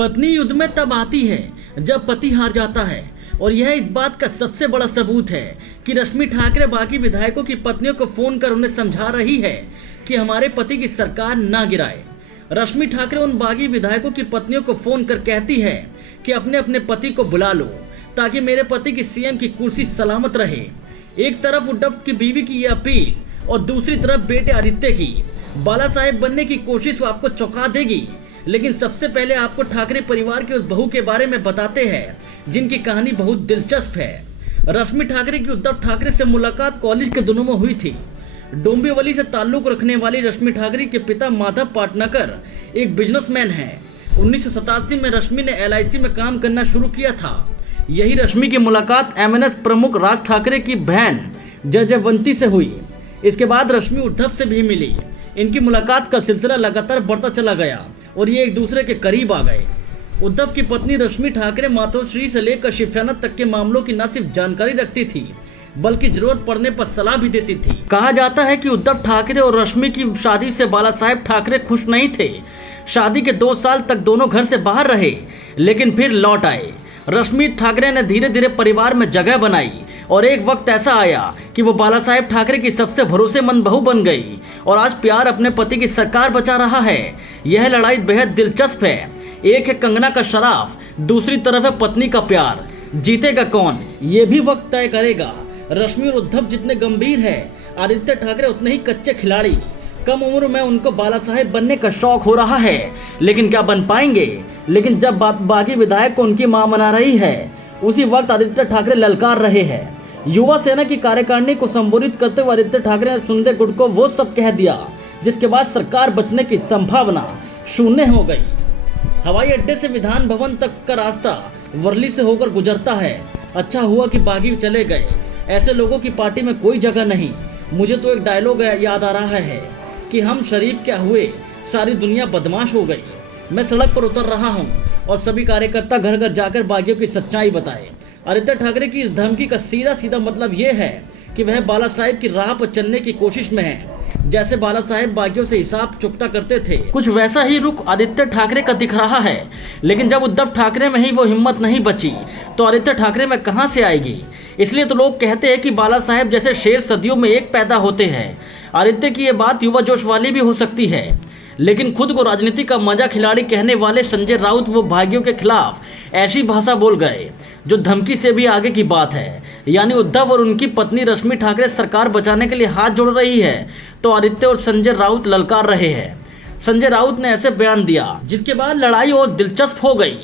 पत्नी युद्ध में तब आती है जब पति हार जाता है, और यह इस बात का सबसे बड़ा सबूत है कि रश्मि ठाकरे बागी विधायकों की पत्नियों को फोन कर उन्हें समझा रही है कि हमारे पति की सरकार ना गिराए। रश्मि ठाकरे उन बागी विधायकों की पत्नियों को फोन कर कहती है कि अपने अपने पति को बुला लो ताकि मेरे पति की सीएम की कुर्सी सलामत रहे। एक तरफ उद्धव की बीवी की यह अपील और दूसरी तरफ बेटे आदित्य की बाला साहेब बनने की कोशिश आपको चौंका देगी। लेकिन सबसे पहले आपको ठाकरे परिवार के उस बहू के बारे में बताते हैं जिनकी कहानी बहुत दिलचस्प है। रश्मि ठाकरे की उद्धव ठाकरे से मुलाकात कॉलेज के दिनों में हुई थी। डोंबिवली से ताल्लुक रखने वाली रश्मि ठाकरे के पिता माधव पाटनकर एक बिजनेसमैन हैं। 1987 में रश्मि ने LIC में काम करना शुरू किया था। यही रश्मि की मुलाकात MNS प्रमुख राज ठाकरे की बहन जयवंती से हुई। इसके बाद रश्मि उद्धव से भी मिली। इनकी मुलाकात का सिलसिला लगातार बढ़ता चला गया और ये एक दूसरे के करीब आ गए। उद्धव की पत्नी रश्मि ठाकरे मातोश्री से लेकर शिवसेना तक के मामलों की न सिर्फ जानकारी रखती थी बल्कि जरूरत पड़ने पर सलाह भी देती थी। कहा जाता है कि उद्धव ठाकरे और रश्मि की शादी से बाला साहेब ठाकरे खुश नहीं थे। शादी के 2 साल तक दोनों घर से बाहर रहे, लेकिन फिर लौट आए। रश्मि ठाकरे ने धीरे धीरे परिवार में जगह बनाई और एक वक्त ऐसा आया कि वो बाला साहेब ठाकरे की सबसे भरोसेमंद बहू बन गई और आज प्यार अपने पति की सरकार बचा रहा है। यह लड़ाई बेहद दिलचस्प है। एक है कंगना का शराफ, दूसरी तरफ है पत्नी का प्यार। जीतेगा कौन, ये भी वक्त तय करेगा। रश्मि और उद्धव जितने गंभीर है, आदित्य ठाकरे उतने ही कच्चे खिलाड़ी। कम उम्र में उनको बाला साहेब बनने का शौक हो रहा है, लेकिन क्या बन पाएंगे? लेकिन जब बागी विधायक को उनकी मां मना रही है, उसी वक्त आदित्य ठाकरे ललकार रहे हैं। युवा सेना की कार्यकारिणी को संबोधित करते हुए आदित्य ठाकरे ने सुनते गुट को वो सब कह दिया जिसके बाद सरकार बचने की संभावना शून्य हो गई। हवाई अड्डे से विधान भवन तक का रास्ता वर्ली से होकर गुजरता है। अच्छा हुआ कि बागी चले गए, ऐसे लोगों की पार्टी में कोई जगह नहीं। मुझे तो एक डायलॉग याद आ रहा है कि हम शरीफ क्या हुए, सारी दुनिया बदमाश हो गई। मैं सड़क पर उतर रहा हूँ और सभी कार्यकर्ता घर घर जाकर बागियों की सच्चाई बताए। आदित्य ठाकरे की इस धमकी का सीधा सीधा मतलब ये है कि वह बाला साहेब की राह पर चलने की कोशिश में है, जैसे बाला साहेब बागियों से हिसाब चुकता करते थे। कुछ वैसा ही रुख आदित्य ठाकरे का दिख रहा है। लेकिन जब उद्धव ठाकरे में ही वो हिम्मत नहीं बची तो आदित्य ठाकरे में कहां से आएगी? इसलिए तो लोग कहते हैं कि बाला साहेब जैसे शेर सदियों में एक पैदा होते हैं। आदित्य की ये बात युवा जोश वाली भी हो सकती है, लेकिन खुद को राजनीति का मजा खिलाड़ी कहने वाले संजय राउत वो भाइयों के खिलाफ ऐसी भाषा बोल गए जो धमकी से भी आगे की बात है। यानी उद्धव और उनकी पत्नी रश्मि ठाकरे सरकार बचाने के लिए हाथ जोड़ रही है तो आदित्य और संजय राउत ललकार रहे हैं। संजय राउत ने ऐसे बयान दिया जिसके बाद लड़ाई और दिलचस्प हो गई।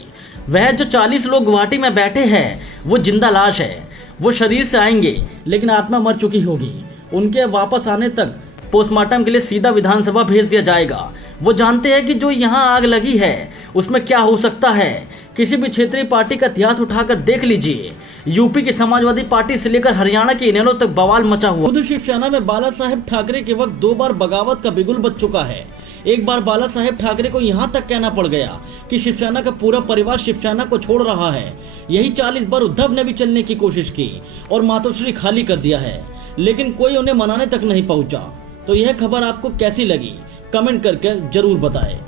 वह जो 40 लोग गुवाहाटी में बैठे हैं वो जिंदा लाश है। वो शरीर से आएंगे लेकिन आत्मा मर चुकी होगी। उनके वापस आने तक पोस्टमार्टम के लिए सीधा विधानसभा भेज दिया जाएगा। वो जानते हैं कि जो यहाँ आग लगी है उसमें क्या हो सकता है। किसी भी क्षेत्रीय पार्टी का इतिहास उठाकर देख लीजिए। यूपी की समाजवादी पार्टी से लेकर हरियाणा के इनेलो तक बवाल मचा हुआ। खुद शिवसेना में बाला साहेब ठाकरे के वक्त 2 बार बगावत का बिगुल बच चुका है। एक बार बाला साहेब ठाकरे को यहाँ तक कहना पड़ गया कि शिवसेना का पूरा परिवार शिवसेना को छोड़ रहा है। यही 40 बार उद्धव ने भी चलने की कोशिश की और मातोश्री खाली कर दिया है, लेकिन कोई उन्हें मनाने तक नहीं पहुंचा। तो यह खबर आपको कैसी लगी, कमेंट करके जरूर बताएं।